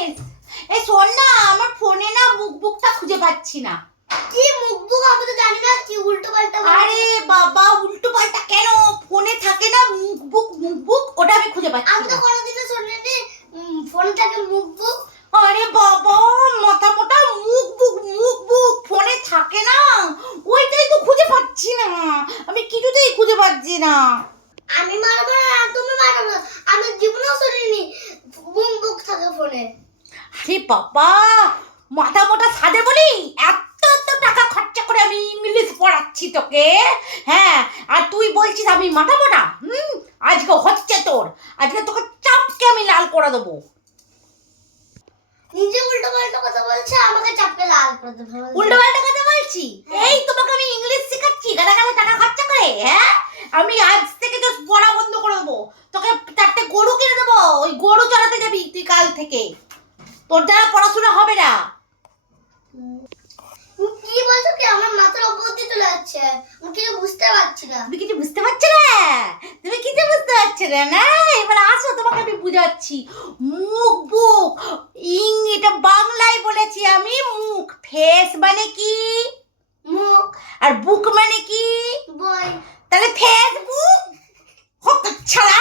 জানিস এই শোন না আমার ফোনে না মুখ বুকটা খুঁজে পাচ্ছি না। কি মুখ বুক? আমি তো জানি না কি উল্টো পাল্টা আরে বাবা উল্টো পাল্টা কেন? ফোনে থাকে না মুখ বুক মুখ বুক ওটা আমি খুঁজে পাচ্ছি আমি তো না। কোনোদিনও শুনিনি। ফোনে থাকে মুখ বুক। আরে বাবা মাথা মোটা মুখ বুক মুখ বুক ফোনে থাকে না। ওইটাই তো খুঁজে পাচ্ছি না। আমি কিছুতেই খুঁজে পাচ্ছি না। আমি মারবো না তুমি মারবো আমি জীবনেও শুনিনি। মুখ বুক থাকে ফোনে। আরে বাবা? মাথা মোটা সাদে বলি? এত এত টাকা খরচা করে আমি ইংলিশ পড়াচ্ছি তোকে হ্যাঁ? আর তুই বলছিস আমি মাথা মোটা? হুম আজকে হচ্ছে তোর। আজকে তোকে চাপকে আমি লাল করে দেবো। নিজে উল্টো পাল্টা কথা বলছে আমাকে চাপকে লাল করে দেবে উল্টো পাল্টা কথা বলছি? এই তোমাকে আমি ইংলিশ শেখাচ্ছি গাদা গাদা টাকা খরচা করে হ্যাঁ? আমি আজ থেকে তো পড়া বন্ধ করে দেবো। তোকে চারটে গরু কিনে দেবো ওই গরু চড়াতে যাবি তুই কাল থেকে। তোর দ্বারা পড়াশোনা হবে না। কি বলছো কি? আমার মাথার উপর দিয়ে চলে যাচ্ছে। আমি কিছু বুঝতে পারছি না। তুমি কিছু বুঝতে পারছ না? তুমি কিছু বুঝতে পারছ না? না এবার আসো তোমাকে আমি বুঝাচ্ছি। মুখ বুক। ইং এটা বাংলায় বলেছি আমি। মুখ ফেস মানে কি? মুখ। আর বুক মানে কি? বই। তাহলে ফেসবুক হত ছাড়া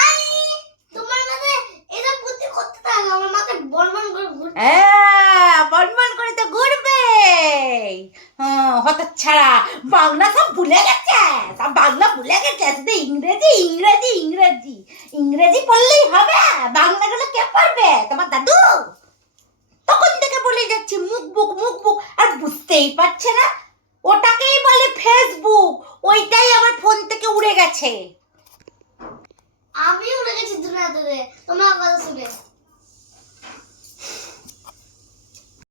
আই তোমার মাথায় এটা বুদ্ধি করতে থাকো আমার মাথায় বনবন করে তো ঘুরবে হত ছাড়া বাংলা সব ভুলে গেছে। সব বাংলা ভুলে গেছে, শুধু ইংরেজি ইংরেজি ইংরেজি। ইংরেজি পড়লেই হবে, বাংলাগুলো কে পড়বে? তোমার দাদু? তখন থেকে বলে যাচ্ছি, মুখ, বুক মুখ, বুক। আর বুঝতেই পারছে না, ওটাকেই বলে ফেসবুক ওইটাই আমার ফোন থেকে উড়ে গেছে। আমি উড়ে গেছি দুনিয়া তোমার কথা শুনে।